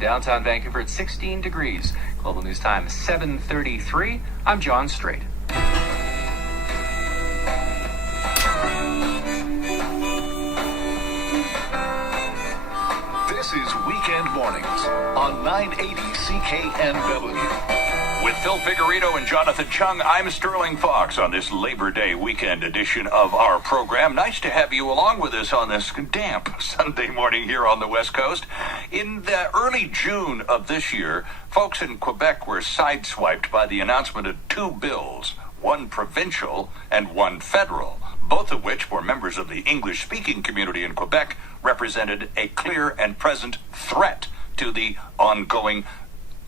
Downtown Vancouver at 16 degrees. Global News Time 7:33. I'm John Strait. This is Weekend Mornings on 980 CKNW. With Phil Figueredo and Jonathan Chung, I'm Sterling Fox on this Labor Day weekend edition of our program. Nice to have you along with us on this damp Sunday morning here on the West Coast. In the early June of this year, folks in Quebec were sideswiped by the announcement of two bills, one provincial and one federal, both of which, for members of the English-speaking community in Quebec, represented a clear and present threat to the ongoing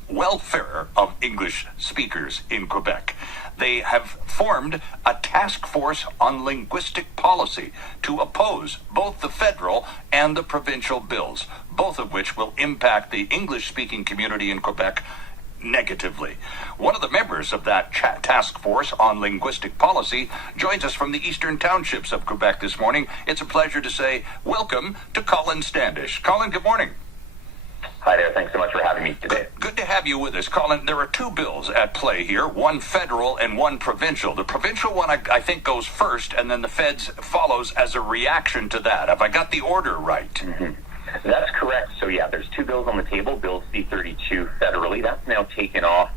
welfare of English speakers in Quebec. They have formed a task force on linguistic policy to oppose both the federal and the provincial bills, both of which will impact the English-speaking community in Quebec negatively. One of the members of that task force on linguistic policy joins us from the eastern townships of Quebec this morning. It's a pleasure to say welcome to Colin Standish. Colin, good morning. Hi there. Thanks so much for having me today. Good to have you with us, Colin. There are two bills at play here, one federal and one provincial. The provincial one, I think, goes first, and then the feds follows as a reaction to that. Have I got the order right? Mm-hmm. That's correct. So, yeah, there's two bills on the table. Bill C32 federally. That's now taken off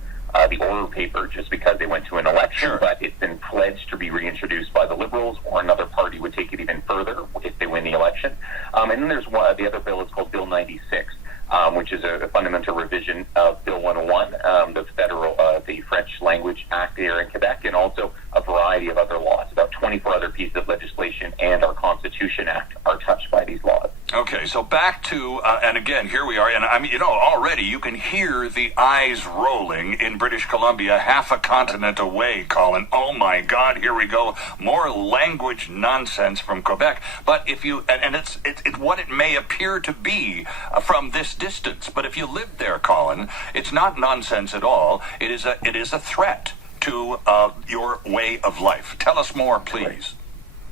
the order paper just because they went to an election, Sure. But it's been pledged to be reintroduced by the Liberals, or another party would take it even further if they win the election. And then there's the other bill is called Bill 96. Which is a fundamental revision of Bill 101, the French Language Act here in Quebec, and also a variety of other laws. About 24 other pieces of legislation and our Constitution Act are touched by these laws. Okay, so back to, and again, here we are, and I mean, already you can hear the eyes rolling in British Columbia, half a continent away, Colin. Oh my God, here we go. More language nonsense from Quebec. But if you, and it's what it may appear to be from this distance, but if you live there, Colin, it's not nonsense at all. It is a threat to your way of life. Tell us more, please.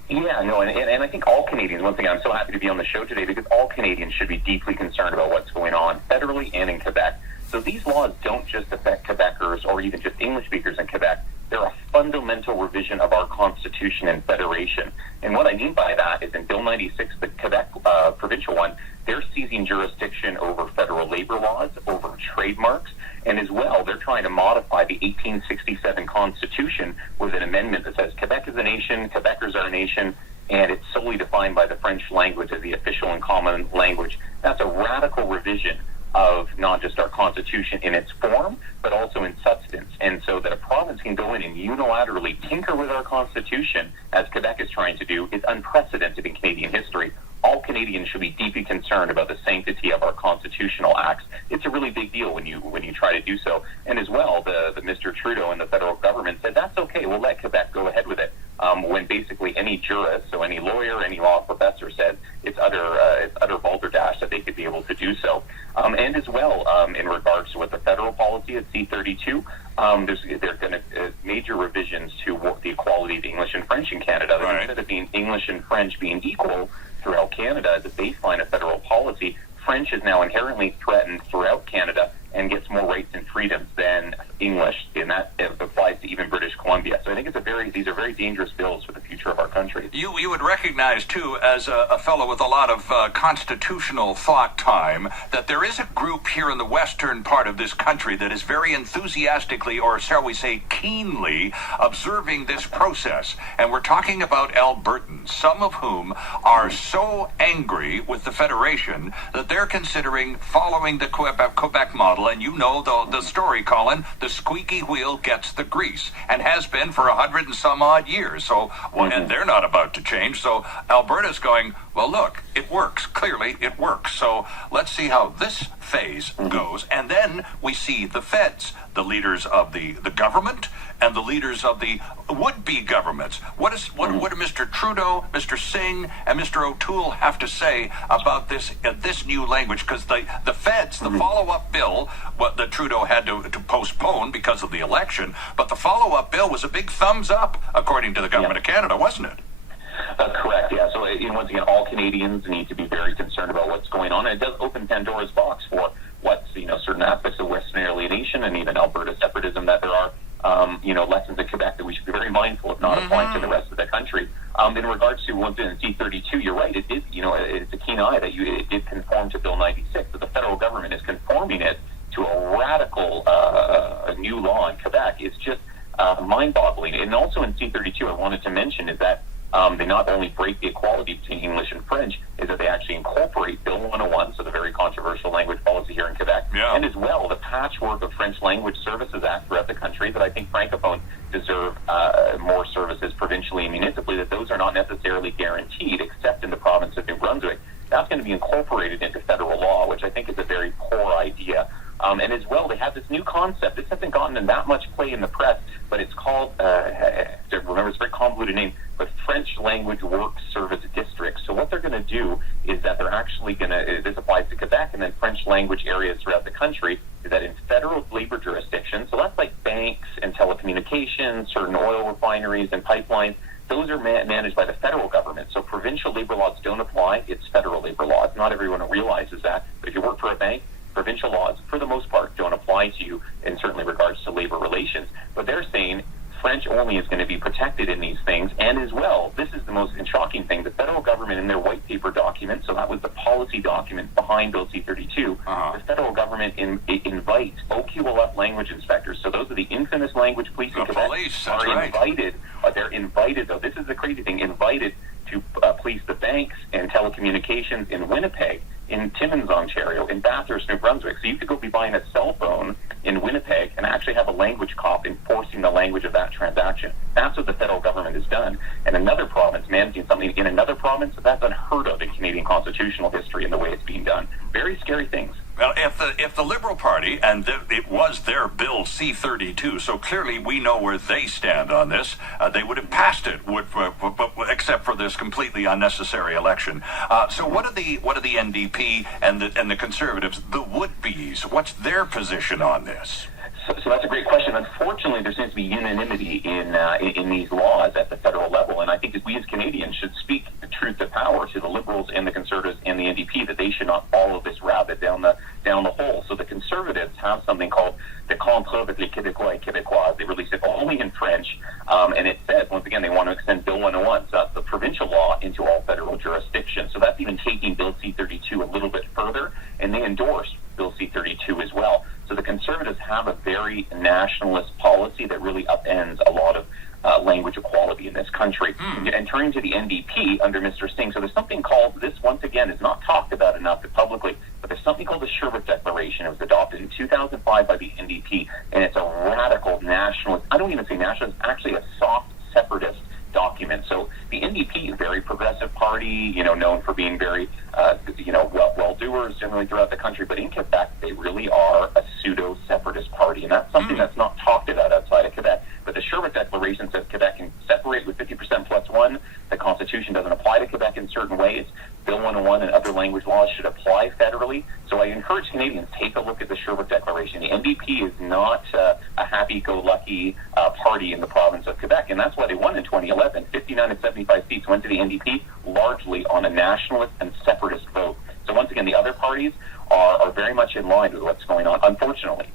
Yeah, no, and I think all Canadians, one thing, I'm so happy to be on the show today because all Canadians should be deeply concerned about what's going on federally and in Quebec. So these laws don't just affect Quebecers or even just English speakers in Quebec. They're a fundamental revision of our Constitution and Federation. And what I mean by that is in Bill 96, the Quebec provincial one, they're seizing jurisdiction over federal labor laws, over trademarks, and as well, they're trying to modify the 1867 Constitution with an amendment that says Quebec is a nation, Quebecers are a nation, and it's solely defined by the French language as the official and common language. That's a radical revision of not just our Constitution in its form, but also in substance. And so that a province can go in and unilaterally tinker with our Constitution, as Quebec is trying to do, is unprecedented in Canadian history. All Canadians should be deeply concerned about the sanctity of our constitutional acts. It's a really big deal when you try to do so. And as well, the Mr. Trudeau and the federal government said, that's okay, we'll let Quebec go ahead with it. When basically any jurist, so any lawyer, any law professor said it's utter balderdash that they could be able to do so. And as well, in regards to what the federal policy is, C32, there are going to major revisions to the equality of English and French in Canada. Right. Instead of being English and French being equal throughout Canada as a baseline of federal policy, French is now inherently threatened throughout Canada and gets more rights and freedoms than English, and that applies to even British Columbia. So I think these are very dangerous bills for the future of our country. You would recognize, too, as a fellow with a lot of constitutional thought time, that there is a group here in the western part of this country that is very enthusiastically, or shall we say keenly, observing this process. And we're talking about Albertans, some of whom are so angry with the Federation that they're considering following the Quebec model. And you know the story, Colin. The squeaky wheel gets the grease, and has been for 100 and some odd years. So, and they're not about to change. So Alberta's going, well, look, it works. Clearly, it works. So let's see how this phase goes. And then we see the feds, the leaders of the government, and the leaders of the would-be governments. What do Mr. Trudeau, Mr. Singh, and Mr. O'Toole have to say about this new language? Because the feds, the follow-up bill, what the Trudeau had to postpone because of the election, but the follow-up bill was a big thumbs up, according to the government of Canada, wasn't it? Correct, yeah. So once again, all Canadians need to be very concerned about what's going on. And it does open Pandora's box for what's, certain aspects of Western alienation and even Alberta separatism, that there are, lessons in Quebec that we should be very mindful of not applying to the rest of the country. In regards to C32, you're right. It did, it's a keen eye that it did conform to Bill 96, but the federal government is conforming it to a radical new law in Quebec. It's just mind-boggling. And also in C32, I wanted to mention is that they not only break the equality between English and French, is that they actually incorporate Bill 101, so the very controversial language policy here in Quebec, and as well the patchwork of French Language Services Act throughout the country that I think Francophones deserve more services provincially and municipally, that those are not necessarily guaranteed except in the province of New Brunswick. That's going to be incorporated into federal law, which I think is a very poor idea. And as well, they have this new concept. This hasn't gotten in that much play in the press, but it's called, remember, it's a very convoluted name, but French Language Work Service Districts. So what they're going to do is that they're actually going to, this applies to Quebec and then French language areas throughout the country, is that in federal labor jurisdictions, so that's like banks and telecommunications, certain oil refineries and pipelines, those are managed by the federal government. So provincial labor laws don't apply. It's federal labor laws. Not everyone realizes that. But if you work for a bank, provincial laws, for the most part, don't apply to you in certainly regards to labor relations. But they're saying French only is going to be protected in these things. And as well, this is the most shocking thing, the federal government in their white paper document, so that was the policy document behind Bill C32, the federal government invites OQLF language inspectors, so those are the infamous language police in Quebec, invited. They're invited, though, this is the crazy thing, invited to police the banks and telecommunications in Winnipeg, in Timmins, Ontario, in Bathurst, New Brunswick. So you could go be buying a cell phone in Winnipeg and actually have a language cop enforcing the language of that transaction. That's what the federal government has done. And another province managing something in another province, that's unheard of in Canadian constitutional history in the way it's being done. Very scary things. Well, if the Liberal Party, and it was their Bill C32, so clearly we know where they stand on this, they would have passed it, except for this completely unnecessary election. So what are the NDP and the Conservatives, the would-bes? What's their position on this? So that's a great question. Unfortunately, there seems to be unanimity in these laws at the federal level, and I think that we as Canadians should speak the truth to power to the Liberals and the Conservatives and the NDP that they should not follow this rabbit down the hole. So the Conservatives have something called the Contrat avec les Québécois et Québécoises. They released it only in French, and it says, once again, they want to extend Bill 101, so that's the provincial law, into all federal jurisdictions. So that's even taking Bill C32 a little bit further, and they endorsed Bill C32 as well. So the Conservatives have a very nationalist policy that really upends a lot of language equality in this country. And turning to the NDP under Mr. Singh, so there's something called, this once again is not talked about enough publicly, but there's something called the Sherbrooke Declaration. It was adopted in 2005 by the NDP, and it's a radical nationalist, I don't even say nationalist, actually a soft separatist document. So the NDP is a very progressive party, known for being very, well-doers generally throughout the country, but in Quebec, they really are a pseudo-separatist party, and that's something that's not talked about outside of Quebec. But the Sherbrooke Declaration says Quebec can separate with 50% plus one. The Constitution doesn't apply to Quebec in certain ways. Bill 101 and other language laws should apply federally. So I encourage Canadians, take a look at the Sherbrooke Declaration. The NDP is not a happy-go-lucky party in the province of Quebec, and that's why they won in 2011. 59 of 75 seats went to the NDP, largely on a nationalist and separatist vote. So once again, the other parties are very much in line with what's going on, unfortunately.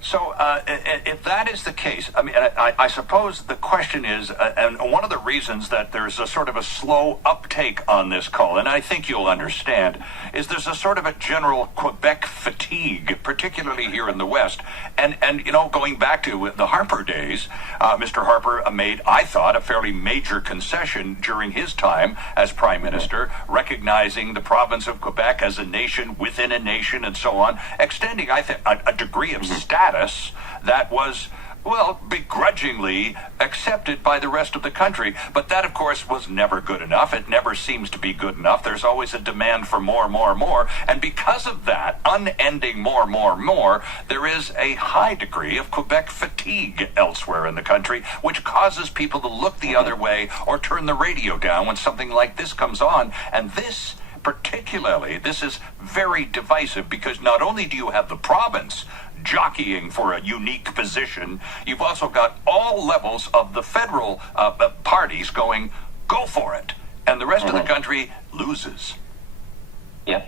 So if that is the case, I mean, I suppose the question is, and one of the reasons that there's a sort of a slow uptake on this call, and I think you'll understand, is there's a sort of a general Quebec fatigue, particularly here in the West. And going back to the Harper days, Mr. Harper made, I thought, a fairly major concession during his time as Prime Minister, recognizing the province of Quebec as a nation within a nation and so on, extending, I think, a degree of status that was, well, begrudgingly accepted by the rest of the country. But that, of course, was never good enough. It never seems to be good enough. There's always a demand for more. And because of that, unending more, there is a high degree of Quebec fatigue elsewhere in the country, which causes people to look the other way or turn the radio down when something like this comes on. And this is very divisive, because not only do you have the province jockeying for a unique position, you've also got all levels of the federal parties going, go for it, and the rest of the country loses. Yeah,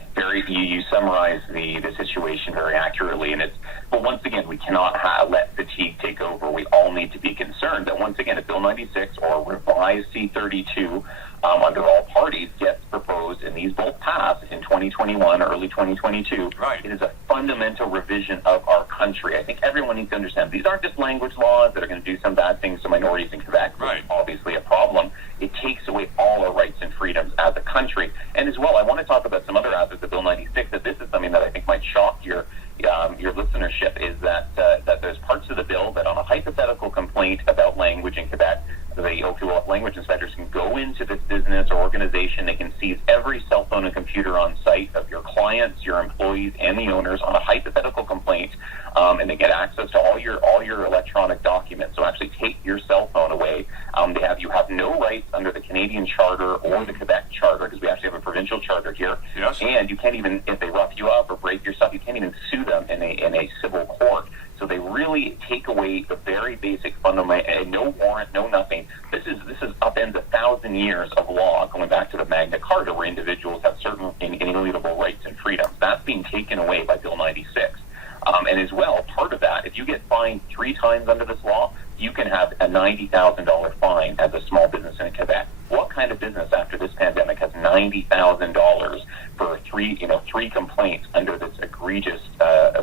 you summarize the situation very accurately, and but once again, we cannot let fatigue take over. We all need to be concerned that once again, if Bill 96 or revised C32 under all parties gets proposed, and these both pass in 2021 or early 2022, right. It is a fundamental revision of our country. I think everyone needs to understand these aren't just language laws that are going to do some bad things to minorities in Quebec. Right. It's obviously a problem. It takes away all our rights and freedoms as a country. And as well, I want to talk about some other aspects of Bill 96. That this is something that I think might shock your listenership, is that there's parts of the bill that on a hypothetical complaint about language in Quebec, the OQLF language inspectors can go into this business or organization. They can seize every cell phone and computer on site of your clients, your employees, and the owners on a hypothetical complaint, and they get access to all your electronic documents. So actually take your cell phone away. You have no rights under the Canadian Charter or the Quebec Charter, because we actually have a provincial charter here. Yes. And you can't even, if they rough you up or break your stuff, you can't even sue them in a civil court. So they really take away the very basic fundamental, no warrant, no nothing. This is upends 1,000 years of law going back to the Magna Carta, where individuals have certain inalienable rights and freedoms. That's being taken away by Bill 96. And as well, part of that, if you get fined 3 times under this law, you can have a $90,000 fine as a small business in Quebec. What kind of business after this pandemic has $90,000 for three complaints under this egregious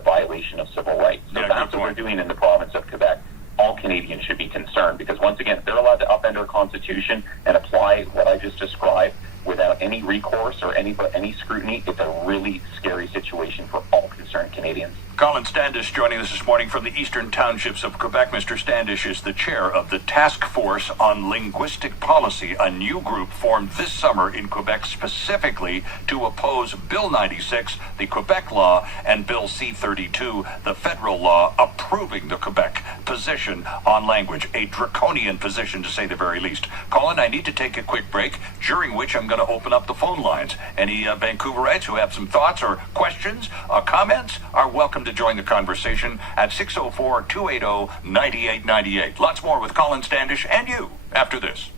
violation of civil rights? So that's what we're doing in the province of Quebec. All Canadians should be concerned, because once again, if they're allowed to upend our Constitution and apply what I just described without any recourse or any scrutiny, it's a really scary situation for all concerned Canadians. Colin Standish joining us this morning from the Eastern Townships of Quebec. Mr. Standish is the chair of the Task Force on Linguistic Policy, a new group formed this summer in Quebec specifically to oppose Bill 96, the Quebec law, and Bill C32, the federal law approving the Quebec position on language, a draconian position to say the very least. Colin, I need to take a quick break, during which I'm going to open up the phone lines. Any Vancouverites who have some thoughts or questions, comments, are welcome to join the conversation at 604-280-9898. Lots more with Colin Standish and you after this.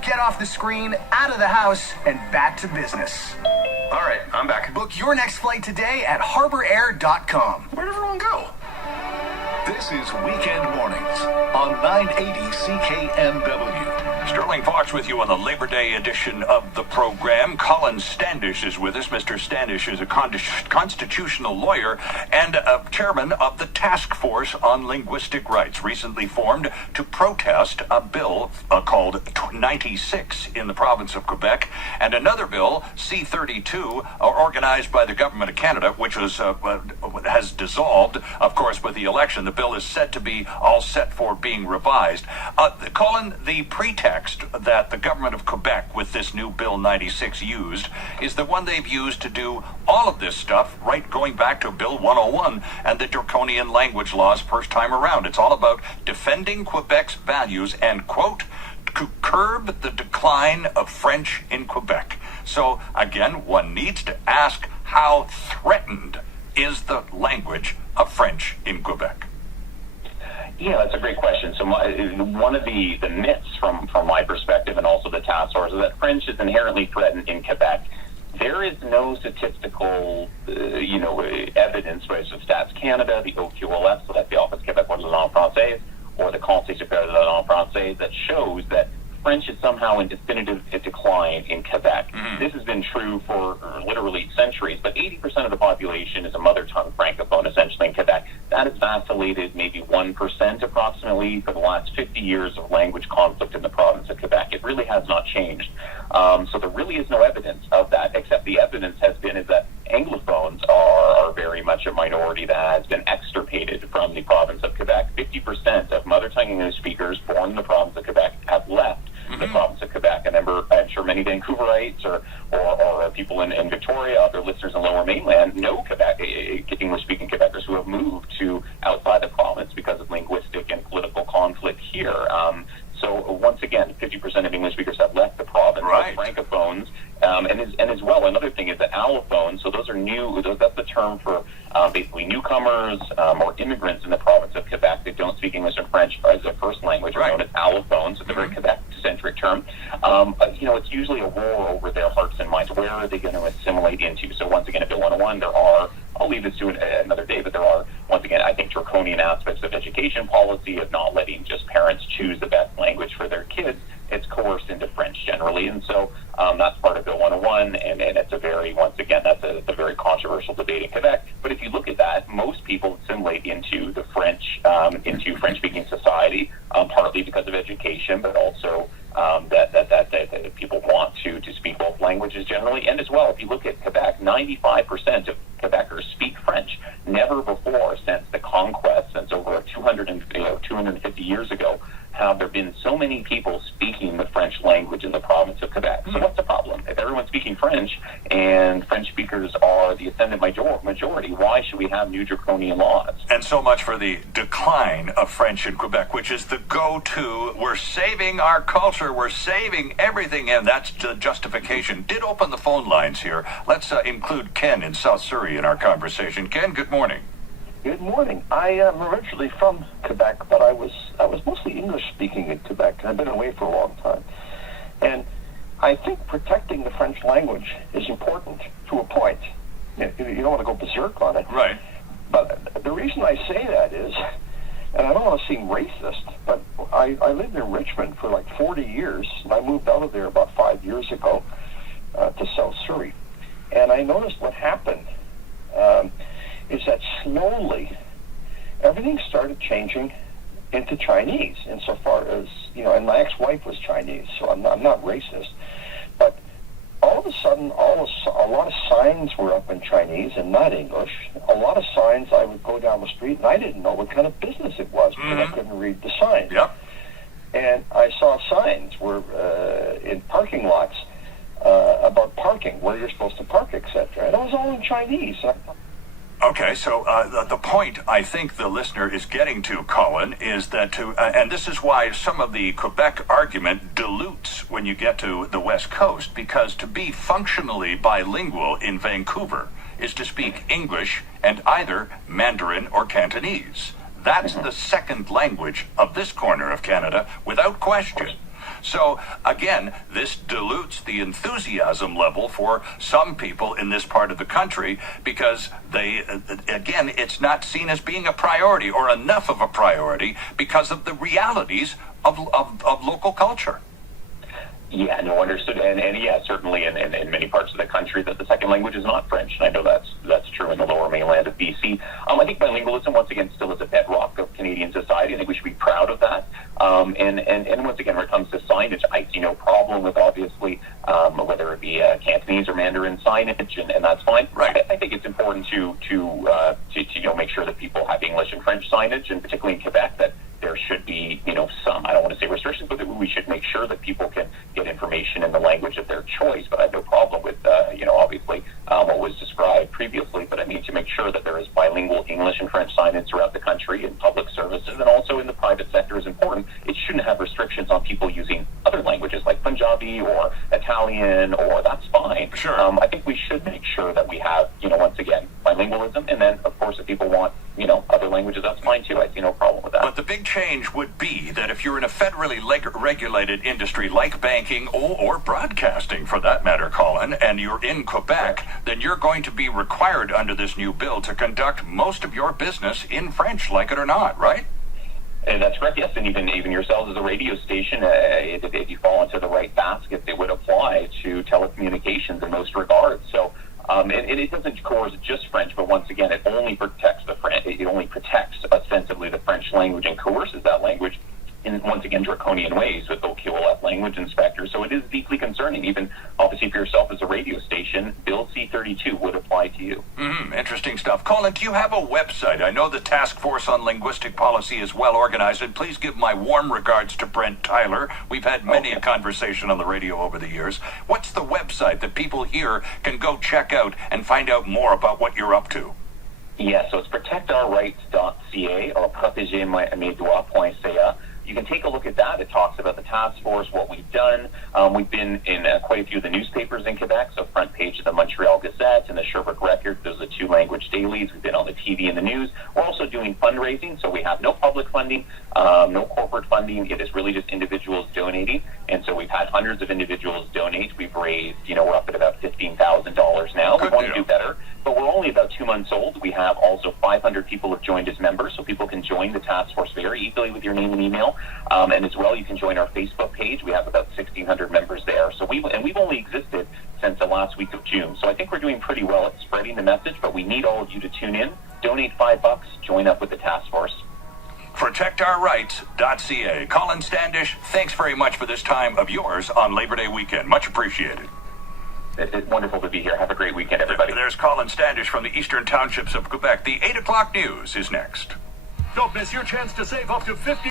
Get off the screen, out of the house, and back to business. All right, I'm back. Book your next flight today at harborair.com. Where'd everyone go? This is Weekend Mornings on 980 CKNW. Sterling Fox with you on the Labor Day edition of the program. Colin Standish is with us. Mr. Standish is a constitutional lawyer and chairman of the Task Force on Linguistic Rights, recently formed to protest a bill called 96 in the province of Quebec, and another bill, C32, organized by the Government of Canada, which has dissolved, of course, with the election. The bill is said to be all set for being revised. Colin, the pretext that the government of Quebec with this new Bill 96 used is the one they've used to do all of this stuff, right, going back to Bill 101 and the draconian language laws first time around. It's all about defending Quebec's values and, quote, to curb the decline of French in Quebec. So, again, one needs to ask, how threatened is the language of French in Quebec? Yeah, that's a great question. So one of the myths from my perspective, and also the task force, is that French is inherently threatened in Quebec. There is no statistical, evidence, whether it's Stats Canada, the OQLF, so that's the Office Québécois de la Langue Française, or the Conseil supérieur de la Langue Française, that shows that French is somehow in definitive decline in Quebec. Mm-hmm. This has been true for literally centuries, but 80% of the population is a mother tongue francophone, essentially, in Quebec. That has vacillated maybe 1% approximately for the last 50 years of language conflict in the province of Quebec. It really has not changed. So there really is no evidence of that, except the evidence has been is that Anglophones are very much a minority that has been extirpated from the province of Quebec. 50% of mother tongue English speakers born in the province of Quebec have left the province of Quebec. And I'm sure many Vancouverites or people in Victoria, other listeners in Lower Mainland, know Quebec, English-speaking Quebecers who have moved to outside the province because of linguistic and political conflict here. So once again, 50% of English speakers have left the province. Right. Francophones, and as well, another thing is that allophones. So those are new. That's the term for basically newcomers or immigrants in the province of Quebec that don't speak English and French as their first language, are known as allophones. It's a very Quebec eccentric term. It's usually a war over their hearts and minds. Where are they going to assimilate into? So once again, at Bill 101, there are, I'll leave this to another day, but there are, once again, I think draconian aspects of education policy of not letting just parents choose the best language for their kids. It's coerced into French generally, and so that's part of Bill 101, and it's a very, once again, that's a very controversial debate in Quebec. But if you look at that, most people assimilate into the French, into French-speaking society, partly because of education, but also that people want to speak both languages generally. And as well, if you look at Quebec, 95% of Quebecers speak French. Never before, since the conquest, since over 250 years ago, have there been so many people speaking the French language in the province of Quebec. So what's the problem? If everyone's speaking French and French speakers are the ascendant majority, why should we have new draconian laws? And so much for the decline of French in Quebec, which is the go-to. We're saving our culture. We're saving everything, and that's the justification. Did open the phone lines here. Let's include Ken in South Surrey in our conversation. Ken, good morning. Good morning. I am originally from Quebec, but I was mostly English speaking in Quebec, and I've been away for a long time. And I think protecting the French language is important to a point. You don't want to go berserk on it. Right. But the reason I say that is, and I don't want to seem racist, but I lived in Richmond for like 40 years, and I moved out of there about 5 years ago to South Surrey. And I noticed what happened is that slowly everything started changing into Chinese, insofar as, and my ex-wife was Chinese, so I'm not racist, but all of a sudden, a lot of signs were up in Chinese and not English. A lot of signs, I would go down the street and I didn't know what kind of business it was because I couldn't read the signs. Yep. And I saw signs were in parking lots about parking, where you're supposed to park, etc. And it was all in Chinese. Okay, so the point I think the listener is getting to, Colin, is that and this is why some of the Quebec argument dilutes when you get to the West Coast, because to be functionally bilingual in Vancouver is to speak English and either Mandarin or Cantonese. That's the second language of this corner of Canada, without question. So, again, this dilutes the enthusiasm level for some people in this part of the country because again, it's not seen as being a priority or enough of a priority because of the realities of local culture. Yeah, no, understood. And yeah, certainly in many parts of the country that the second language is not French. And I know that's true in the lower mainland of BC. I think bilingualism, once again, still is a bedrock of Canadian society. I think we should be proud of that. And once again, when it comes to signage, I see no problem with, obviously, whether it be Cantonese or Mandarin signage, and that's fine. Right. I think it's important to make sure that people have English and French signage, and particularly in Quebec, that there should be, some, I don't want to say restrictions, but that we should make sure that people can get information in the language of their choice. But I have no problem with, obviously, what was described previously. But I mean, to make sure that there is bilingual English and French signage throughout the country in public services and also in the private sector is important. It shouldn't have restrictions on people using other languages like Punjabi or Italian, or that's fine. Sure. I think we should make sure that we have, once again, bilingualism. And then, of course, if people want, other languages, that's fine too. I see no problem with that. But the big change would be that if you're in a federally regulated industry like banking or broadcasting, for that matter, Colin, and you're in Quebec, then you're going to be required under this new bill to conduct most of your business in French, like it or not, right? And that's correct, yes. And even yourselves as a radio station, if you fall into the right basket, they would apply to telecommunications in most regards. So it doesn't coerce just French, but once again, it only protects it only protects ostensibly the French language and coerces that language in, once again, draconian ways with OQLF language inspectors. So it is deeply concerning. Even, obviously, for yourself as a radio station, Bill C32 would apply to you. Interesting stuff. Colin, do you have a website? I know the Task Force on Linguistic Policy is well organized, and please give my warm regards to Brent Tyler. We've had many a conversation on the radio over the years. What's the website that people here can go check out and find out more about what you're up to? Yeah, so it's protectourrights.ca or protegermesdroits.ca. you can take a look at that. It talks about the task force, what we've done. We've been in quite a few of the newspapers in Quebec, so front page of the Montreal Gazette and the Sherbrooke Record. Those are 2 language dailies. We've been on the TV and the news. We're also doing fundraising, so we have no public funding, no corporate funding. It is really just individuals donating, and so we've had hundreds of individuals donate. We've raised, we're up at about $15,000 now. We want to do better, but we're only about 2 months old. We have also 500 people have joined as members, so people can join the task force very easily with your name and email. And as well, you can join our Facebook page. We have about 1,600 members there. So we've only existed since the last week of June. So I think we're doing pretty well at spreading the message, but we need all of you to tune in. Donate $5, join up with the task force. ProtectOurRights.ca. Colin Standish, thanks very much for this time of yours on Labor Day weekend. Much appreciated. It's wonderful to be here. Have a great weekend, everybody. There's Colin Standish from the Eastern Townships of Quebec. The 8 o'clock news is next. Don't miss your chance to save up to 50